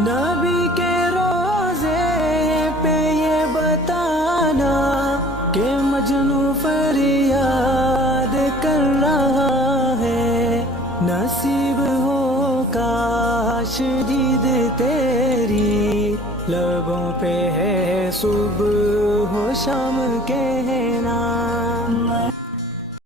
नबी के रोजे पे ये बताना कि मजनू फरियाद कर रहा है। नसीब हो काश दीद तेरी, लबों पे है सुबह हो शाम कहना।